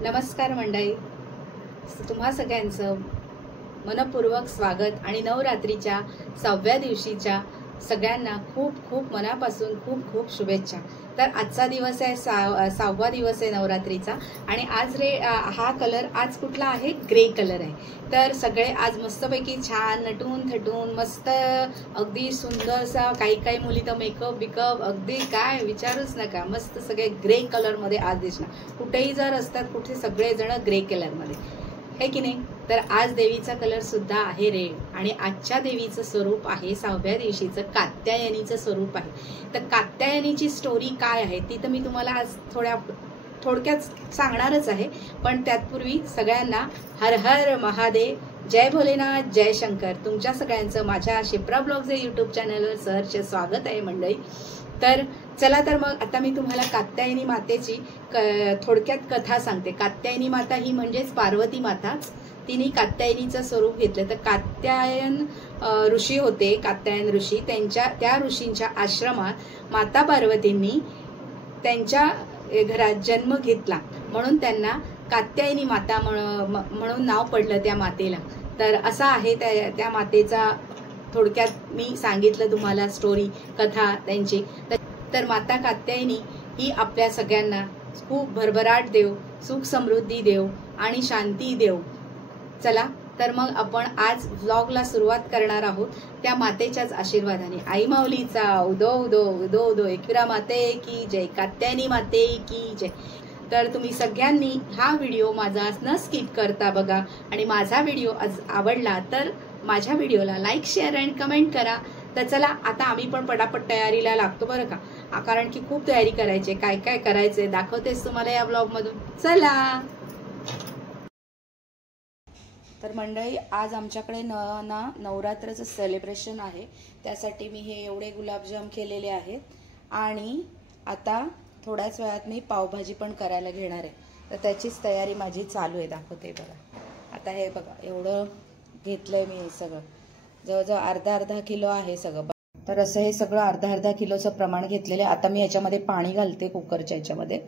नमस्कार मंडळी, तुम्हा सगळ्यांचं मनपूर्वक स्वागत आणि नवरात्रीच्या 6व्या दिवशीच्या सगळ्यांना खूप खूप मनापासून खूप खूप शुभेच्छा। तर आजचा दिवस आहे 6वा दिवस आहे नवरात्रीचा आणि आज हा कलर आज कुठला आहे? ग्रे कलर आहे। तर सगळे आज मस्तपैकी छान नटून थटून मस्त अगदी सुंदरसा काही मुली तर मेकअप अगदी काय विचारूच नका, मस्त सगळे ग्रे कलर मध्ये आज दिसणार। कुठेही जर असतात कुठे सगळे जण ग्रे कलर मध्ये है की नाही। तर आज देवीचा कलर सुद्धा आहे रेड आणि आजच्या देवीचं स्वरूप आहे 6व्या दिवशीचं कात्यायनीचं स्वरूप आहे। तर कात्यायनीची स्टोरी काय आहे ती तर मी तुम्हाला आज थोडक्यात सांगणारच आहे, पण त्यापूर्वी सगळ्यांना हर हर महादेव, जय भोलेनाथ, जय शंकर। तुमच्या सगळ्यांचं माझ्या शिप्रा ब्लॉग्स या यूट्यूब चॅनलवर सहर्ष स्वागत आहे मंडळी। तर चला तर मग आता मी तुम्हाला कात्यायनी मातेची थोडक्यात कथा सांगते। कात्यायनी माता ही म्हणजेच पार्वती माताच, तिने कात्यायनीचं स्वरूप घेतलं। तर कात्यायन ऋषी होते, कात्यायन ऋषी, त्या ऋषींच्या आश्रमात माता पार्वतींनी त्यांच्या घरात जन्म घेतला, म्हणून त्यांना कात्यायनी माता म्हणून नाव पडलं त्या मातेला। तर असा आहे त्या मातेचा थोडक्यात मी सांगितलं तुम्हाला स्टोरी कथा त्यांची। तर माता कात्यायनी ही आपल्या सगळ्यांना खूप भरभराट देव, सुख समृद्धी देव आणि शांती देव। चला तर मग आपण आज व्लॉगला सुरुवात करणार आहोत त्या मातेच्याच आशीर्वादाने। आई माऊलीचा उदो उदो उदो उदो, एकविरा माते की जय, कात्यायनी माते की जय। तर तुम्ही सगळ्यांनी हा व्हिडिओ माझा न स्किप करता बघा आणि माझा व्हिडिओ आज आवडला तर माझ्या व्हिडिओला लाईक, शेअर आणि कमेंट करा। तर चला आता आम्ही पण पटापट तयारीला लागतो बरं का, कारण की खूप तयारी करायची, काय काय करायचंय दाखवतेस तुम्हाला या ब्लॉग मधून। चला तर मंडळी, आज आमच्याकडे नवरात्राचं सेलिब्रेशन आहे, त्यासाठी मी हे एवढे गुलाबजाम केलेले आहेत आणि आता थोड्याच वेळात मी पावभाजी पण करायला घेणार आहे। तर त्याचीच तयारी माझी चालू आहे, दाखवते बघा। आता हे बघा एवढं घेतलंय मी, हे सगळं जवळजवळ अर्धा किलो आहे सगळं। तर असं हे सगळं अर्धा किलोचं प्रमाण घेतलेलं आहे। आता मी याच्यामध्ये पाणी घालते कुकरच्या याच्यामध्ये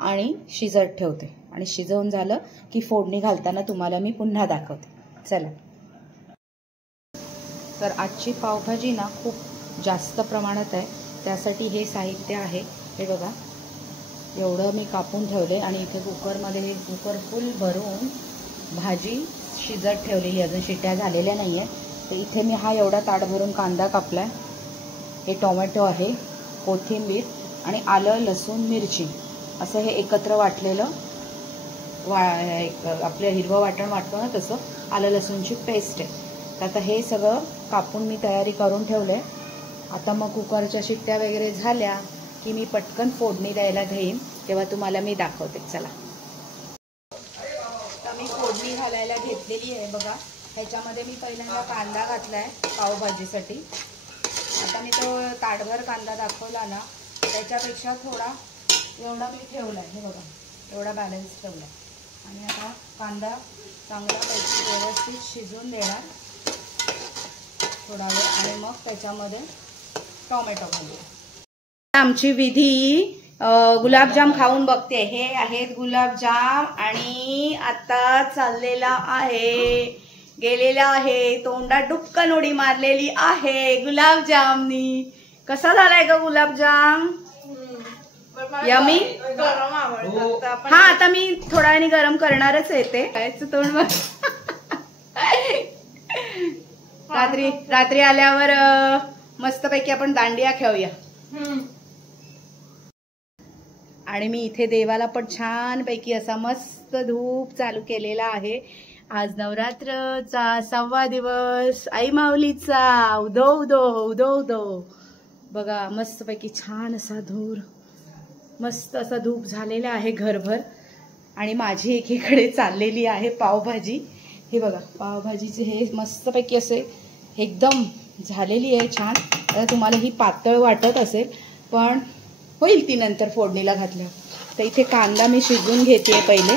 आणि शिजत ठेवते आणि शिजवून झालं की फोडणी घालताना तुम्हाला मी पुन्हा दाखवते। चला तर आजची पावभाजी ना खूप जास्त प्रमाणात आहे, त्यासाठी हे साहित्य आहे। हे बघा एवढं मी कापून ठेवले आणि इथे कुकरमध्ये हे कुकर फुल भरून भाजी शिजत ठेवलेली, अजून शिट्ट्या झालेल्या नाहीये। तर इथे मी हा एवढा ताट भरून कांदा कापलाय, हे टोमॅटो आहे, कोथिंबीर आणि आलं लसूण मिरची असं हे एकत्र वाटलेलं आपलं हिरवं वाटण वाटतो ना तसं आलं लसूणची पेस्ट आहे। तर आता हे सगळं कापून मी तयारी करून ठेवलंय। आता मग कुकरच्या शिट्ट्या वगैरे झाल्या की मी पटकन फोडणी द्यायला घेईन, तेव्हा तुम्हाला मी दाखवते। चला आता मी फोडणी घालायला घेतलेली आहे बघा। ह्याच्यामध्ये मी पहिल्यांदा कांदा घातलाय पावभाजीसाठी। आता मी तो ताटभर कांदा दाखवला ना, त्याच्यापेक्षा थोडा एवढा मी ठेवलाय, हे बघा एवढा बॅलन्स ठेवलाय। आणि आता कांदा चांगल्यापैकी व्यवस्थित शिजून देणार थोडा वेळ आणि मग त्याच्यामध्ये टोमॅटो घालूया। आमची विधी गुलाबजाम खाऊन बघते। हे आहेत गुलाबजाम आणि आता चाललेला आहे, गेलेला आहे, तोंडात डुक्कन उडी मारलेली आहे गुलाबजामनी। कसा झालाय ग गुलाबजाम? यमी? हा आता मी थोड्या वेळाने गरम करणारच आहे ते, खायचं तोंड रात्री आल्यावर मस्तपैकी आपण दांडिया खेळूया। आणि मी इथे देवाला पण छान पैकी असा मस्त धूप चालू केलेला आहे। आज नवरात्रचा 6वा दिवस, आई माऊलीचा उदो उदो उदो उदो। बघा मस्तपैकी छान असा मस्त असा धूप झालेला आहे घरभर। आणि माझी एकीकडे चाललेली आहे पावभाजी। हे बघा पावभाजीचे हे मस्तपैकी असे एकदम झालेली आहे छान। आता तुम्हाला ही पातळ वाटत असेल पण होईल ती नंतर फोडणीला घातल्यावर। तर इथे कांदा मी शिजवून घेते पहिले।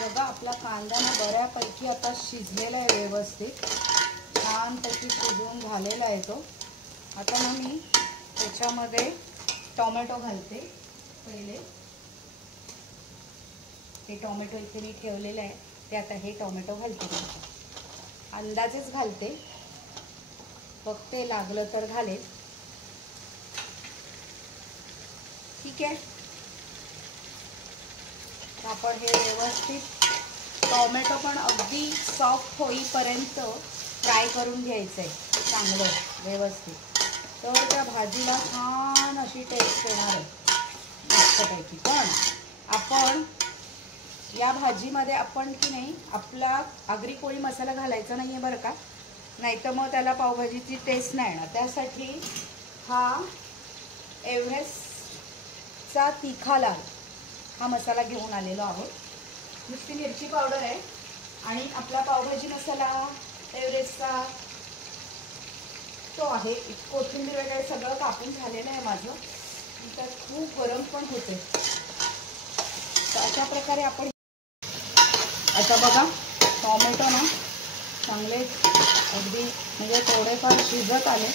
बघा आपला कांदा ना बऱ्यापैकी आता शिजलेला आहे, व्यवस्थित छानपैकी शिजवून झालेला आहे तो। आता ना मी त्याच्यामध्ये टोमॅटो घालते पहिले। हे टोमॅटो इथे मी ठेवलेलं आहे, ते आता हे टोमॅटो घालते मी. अंदाजेच घालते, बघते लागलं तर घालेल. ठीक आहे. आपण हे व्यवस्थित टोमॅटो पण अगदी सॉफ्ट होईपर्यंत फ्राय करून घ्यायचं आहे चांगलं व्यवस्थित. तर त्या भाजीला छान अशी टेस्ट येणार आहे मस्तपैकी. पण आपण या भाजीमध्ये आपण की नाही आपला आगरी कोळी मसाला घालायचा नाही आहे बरं का, नाही तर मग त्याला पावभाजीची टेस्ट नाही येणार. त्यासाठी हा एव्हरेस्टचा तिखा लाल हा मसाला घेऊन आलेलो आहोत. नुसती मिरची पावडर आहे आणि आपला पावभाजी मसाला एव्हरेस्टचा तो आहे. कोथिंबीर वगैरे सगळं कापून झालेलं आहे माझं. त्यात खूप गरम पण होते. तर अशा प्रकारे आपण आता बघा टोमॅटो ना चांगले अगदी म्हणजे थोडेफार शिजत आले.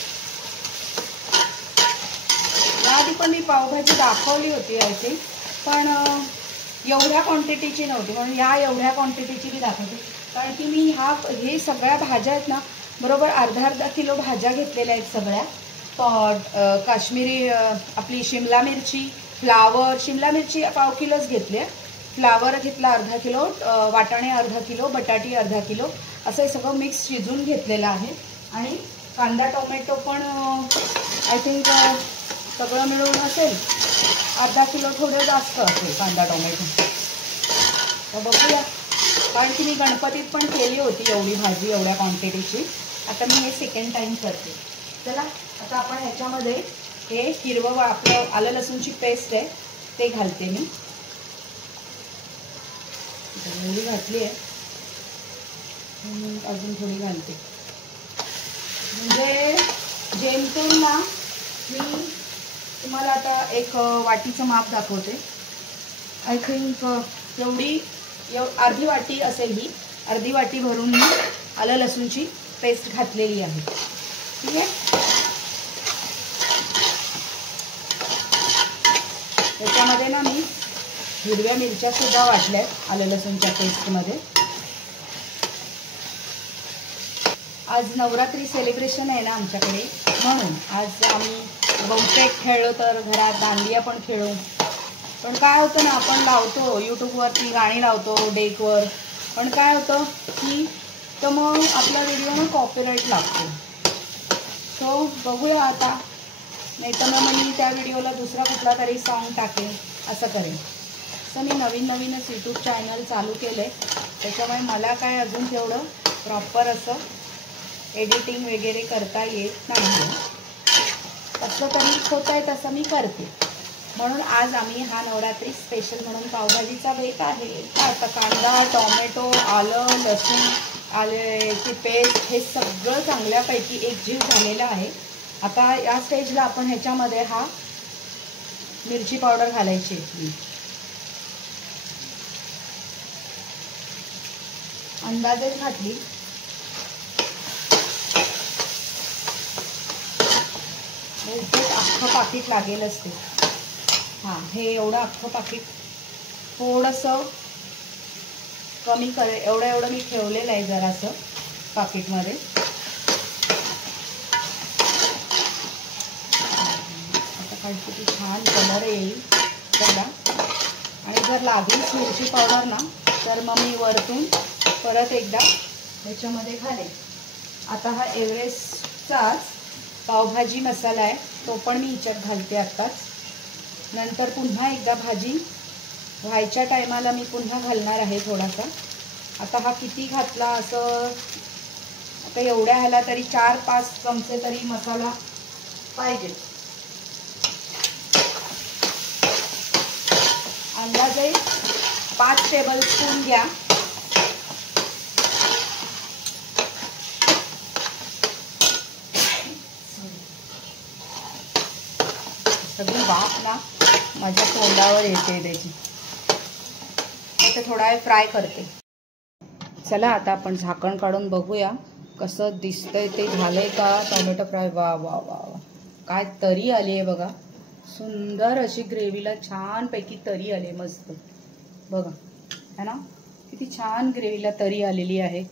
याआधी पण मी पावभाजी दाखवली होती आय थिंक, पण एवढ्या क्वांटिटीची नव्हती, म्हणून या एवढ्या क्वांटिटीची मी दाखवते. कारण की मी हे सगळ्या भाज्या आहेत ना बरोबर अर्धा किलो भाज्या घेतलेल्या आहेत सगळ्या. काश्मीरी आपली शिमला मिरची, फ्लावर, शिमला मिरची पाव किलोच घेतली, फ्लावर घेतला अर्धा किलो, वाटाणे अर्धा किलो, बटाटी अर्धा किलो, असं सगळं मिक्स शिजून घेतलेलं आहे. आणि कांदा टोमॅटो पण आय थिंक सगळं मिळून असेल अर्धा किलो, थोडं जास्त असेल कांदा टोमॅटो. तर बघूया, कारण की मी गणपतीत पण केली होती एवढी भाजी एवढ्या क्वांटिटीची. आता मी हे सेकंड टाइम करते. चला आता आपण ह्याच्यामध्ये हे हिरवं आपलं आलं लसूणची पेस्ट आहे ते घालते मी. एवढी घातली आहे, अजून थोडी घालते. म्हणजे जेमतेम ना मी तुम्हाला आता एक वाटीचं माप दाखवते. आय थिंक एवढी अर्धी वाटी असेल ही. अर्धी वाटी भरून मी आलं लसूणची पेस्ट घातलेली आहे. ठीक आहे. त्याच्यामध्ये ना मी हिरव्या मिरच्या सुद्धा वाटल्या आलं लसूणच्या पेस्टमध्ये. आज नवरात्री सेलिब्रेशन आहे ना आमच्याकडे, म्हणून आज आम्ही बहुतेक खेळलो तर घरात दांडिया पण खेळू. पण काय होतं ना आपण लावतो यूट्यूबवरती गाणी लावतो डेकवर, पण काय होतं की तर मग आपला व्हिडिओ ना कॉपीराईट लागतो. सो बघूया आता, नाही तर मग मी त्या व्हिडिओला दुसरा कुठला तरी सॉन्ग टाकेन, असं करेन. असं मी नवीनच यूट्यूब चॅनल चालू केलं आहे, त्याच्यामुळे मला काय अजून तेवढं प्रॉपर असं एडिटिंग वगैरे करता येत नाही. तसं तरी होत आहे तसं मी करते. म्हणून आज आम्ही हा नवरात्री स्पेशल म्हणून पावभाजीचा बेत आहे. आता कांदा टोमॅटो आलं लसूण आल्याची पेस्ट हे सगळं चांगल्यापैकी एकजीव झालेलं आहे. आता या स्टेजला आपण ह्याच्यामध्ये हा मिरची पावडर घालायची आहे. अंदाजेच घातली. अख्खं पाकिट लागेल असते. हां, हे एवढं अख्खं पाकिट थोडंसं कमी एवढं मी ठेवलेलं आहे जरासं पाकिटमध्ये. आता काहीतरी छान कलर येईल त्याला. आणि जर लागलीच मिरची पावडर ना तर मग मी वरतून परत एकदा ह्याच्यामध्ये घालेन. आता हा एव्हरेस्टचाच पावभाजी मसाला आहे, तो पण मी ह्याच्यात घालते आत्ताच. नंतर पुन्हा एकदा भाजी व्हायच्या टायमाला मी पुन्हा घालणार आहे थोडासा. आता हा किती घातला असं, आता एवढ्या ह्याला तरी 4-5 चमचे तरी मसाला पाहिजे. अंदाजे 5 टेबलस्पून घ्या. सगळी वाफ ना माझ्या तोंडावर येते त्याची. ते थोडा वेळ फ्राय करते. चला आता आपण झाकण काढून बघूया कसं दिसतंय ते. झालंय का टोमॅटो फ्राय? वा वा वा वा, काय तरी आली आहे बघा. सुंदर अशी ग्रेव्हीला छानपैकी तरी आली मस्त बघा. है ना, किती छान ग्रेव्हीला तरी आलेली आहे.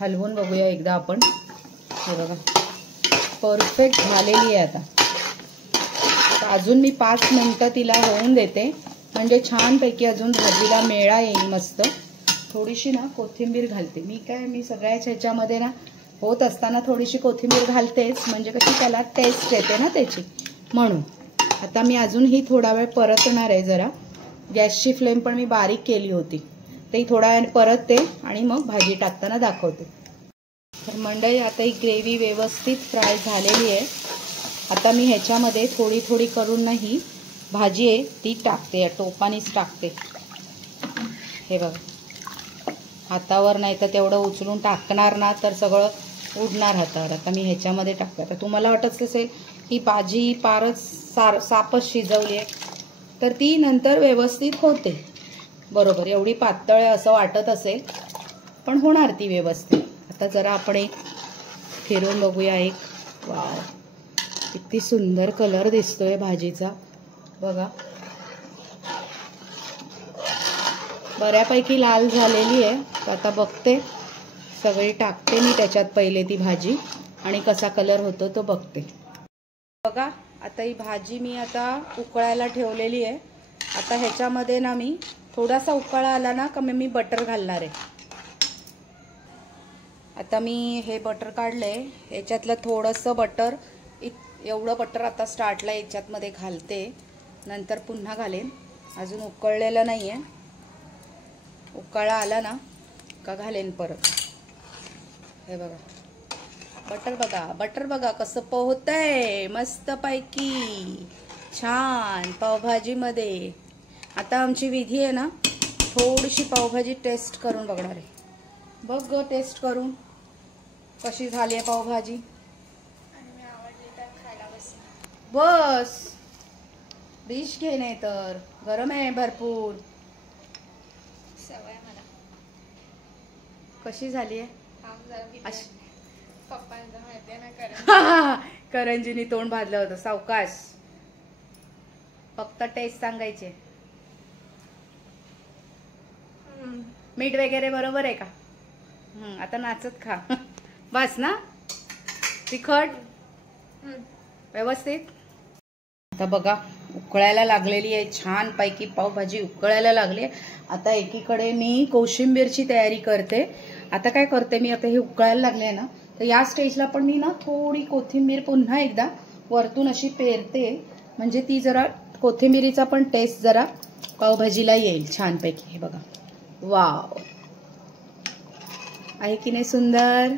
हलवून बघूया एकदा आपण. हे बघा परफेक्ट झालेली आहे. आता अजून मी 5 मिनिटं तिला होऊन देते, म्हणजे छानपैकी अजून भाजीला मेळा येईल मस्त. थोडीशी ना कोथिंबीर घालते मी सगळ्याच ह्याच्यामध्ये ना होत असताना थोडीशी कोथिंबीर घालतेच, म्हणजे कशी त्याला टेस्ट येते ना त्याची, म्हणून. आता मी अजूनही थोडा वेळ परतणार आहे. जरा गॅसची फ्लेम पण मी बारीक केली होती, ते थोडा वेळ परतते आणि मग भाजी टाकताना दाखवते. तर मंडळी आता ही ग्रेव्ही व्यवस्थित फ्राय झालेली आहे. आता मी ह्याच्यामध्ये थोडी थोडी करून नाही भाजी आहे ती टाकते, टोपानीच टाकते. हे बघा, हातावर नाही तर तेवढं उचलून टाकणार ना तर सगळं उडणार हातावर. आता मी ह्याच्यामध्ये टाकते. आता तुम्हाला वाटत असेल ही भाजी फारच सापच शिजवली आहे, तर ती नंतर व्यवस्थित होते बरोबर. एवढी पातळ आहे असं वाटत असेल, पण होणार ती व्यवस्थित. आता जरा आपण एक फिरून बघूया. एक वाव, किती सुंदर कलर दिसतोय भाजीचा बघा. बऱ्यापैकी लाल झालेली आहे. तर आता बघते, सगळी टाकते मी त्याच्यात पहिले ती भाजी आणि कसा कलर होतो तो बघते. बघा आता ही भाजी मी आता उकळायला ठेवलेली आहे. आता ह्याच्यामध्ये ना मी थोडासा उकळा आला ना का मी बटर घालणार आहे. आता मी हे बटर काढले, याच्यातलं थोडंसं बटर, एवढं बटर आता स्टार्टला याच्यातमध्ये घालते, नंतर पुन्हा घालेन. अजून उकळलेलं नाही आहे, उकळा आला ना का घालेन परत. हे बघा बटर बघा कसं पोहतंय मस्तपैकी छान पावभाजीमध्ये. आता आमची विधी आहे ना, थोडीशी पावभाजी टेस्ट करून बघणार आहे. बघ ग टेस्ट करून कशी झाली आहे पावभाजी. बस डिश घे, नाही तर गरम आहे भरपूर. कशी झाली आहे. करंजीनी तोंड भाजलं होतं सावकाश. फक्त टेस्ट सांगायचे. मीठ वगैरे बरोबर आहे का. आता नाचत खा. बस ना, तिखट व्यवस्थित. आता बघा उकळायला लागलेली आहे छान पैकी पावभाजी उकळायला लागली. आता एकीकडे मी कोशिंबीरची तयारी करते. आता काय करते मी, आता हे उकळायला लागले ना, तर या स्टेजला पण मी ना थोडी कोथिंबीर पुन्हा एकदा वरतून अशी पेरते, म्हणजे ती जरा कोथिंबीरीचा पण टेस्ट जरा पावभाजीला येईल छानपैकी. हे बघा वाव, आहे की नाही सुंदर.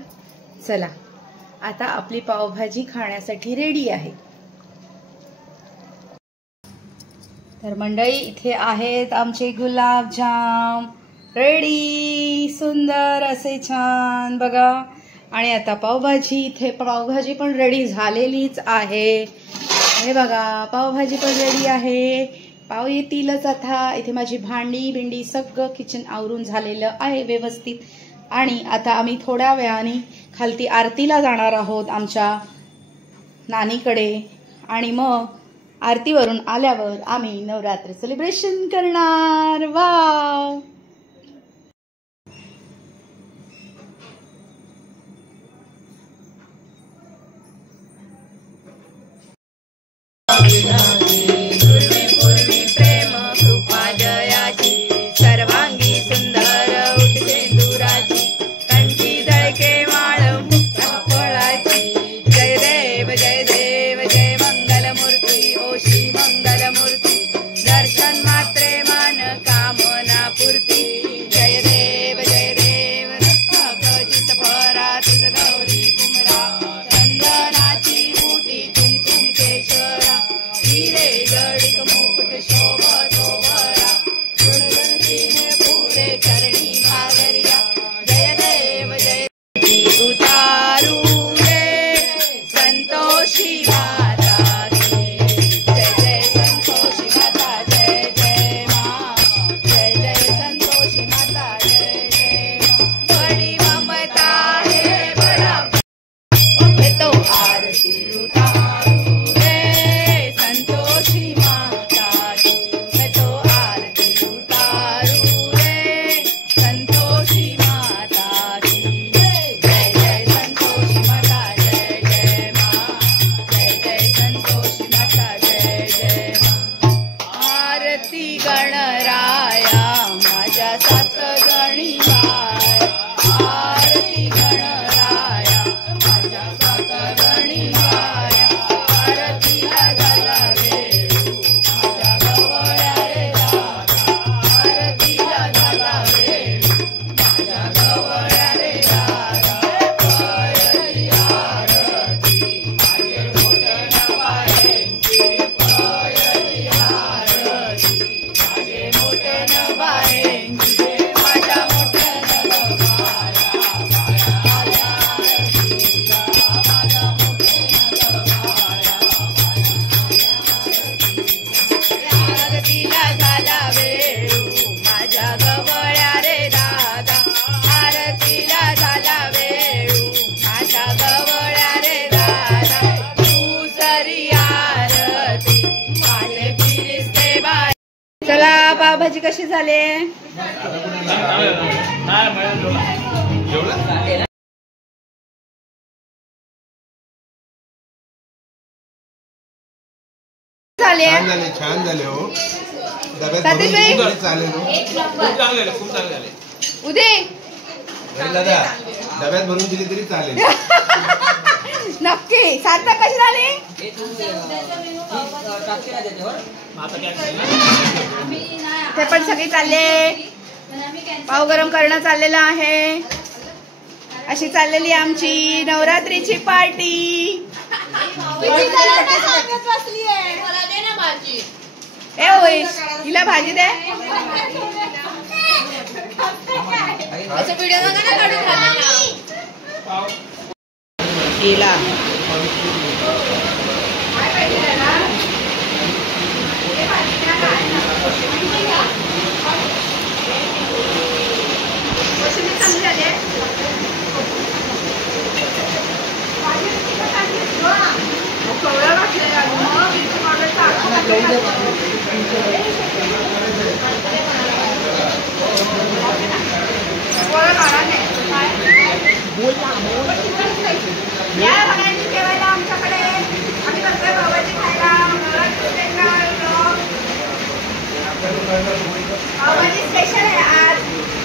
चला आता आपली पावभाजी खाण्यासाठी रेडी आहे. तर मंडळी इथे आहेत आमचे गुलाबजाम रेडी, सुंदर असे छान बघा. आणि आता पावभाजी, इथे पावभाजी पण रेडी झालेलीच आहे. हे बघा पावभाजी पण रेडी आहे. पाव येतीलच आता. इथे माझी भांडी बिंडी सगळं किचन आवरून झालेलं आहे व्यवस्थित. आणि आता आम्ही थोड्या वेळाने खालती आरतीला जाणार आहोत आमच्या नानीकडे. आणि मग आरतीवरून आल्यावर आम्ही नवरात्र सेलिब्रेशन करणार. वाव, चला पावभाजी कशी झाले? छान झाले हो. उदय दादा डब्यात भरून दिली तरी चालेल. नक्की. सार्थक कशी झाली? ते पण सगळी चालले. पाव गरम करणं चाललेलं आहे. अशी चाललेली आमची नवरात्रीची पार्टी. ए होय हिला भाजी दे. या भाड्यांची ठेवायला आमच्याकडे आम्ही करतोय पावभाजी खायला. पावभाजी स्पेशल आहे आज.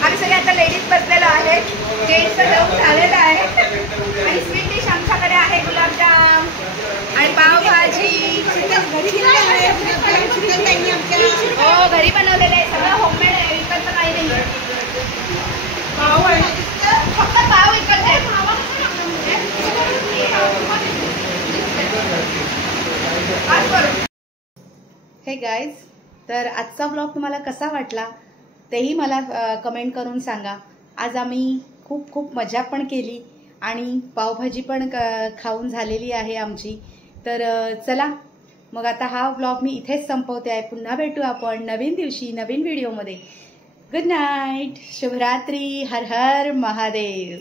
आम्ही सगळे आता लेडीज बसलेलो आहे. जेंट्सचं जेवण झालेलं आहे आणि स्वीट डिश आमच्याकडे आहे गुलाबजाम आणि पावभाजी. हो घरी बनवलेलं आहे सगळं होममेड आहे. विकतचं काही नाही. पाव आहे फक्त पाव विकत आहे. हे गाईज, तर आजचा व्लॉग तुम्हाला कसा वाटला तेही मला कमेंट करून सांगा. आज आम्ही खूप खूप मजा पण केली आणि पावभाजी पण खाऊन झालेली आहे आमची. तर चला मग आता हा व्लॉग मी इथेच संपवते आहे. पुन्हा भेटू आपण नवीन दिवशी नवीन व्हिडिओमध्ये. गुड नाईट, शुभरात्री, हर हर महादेव.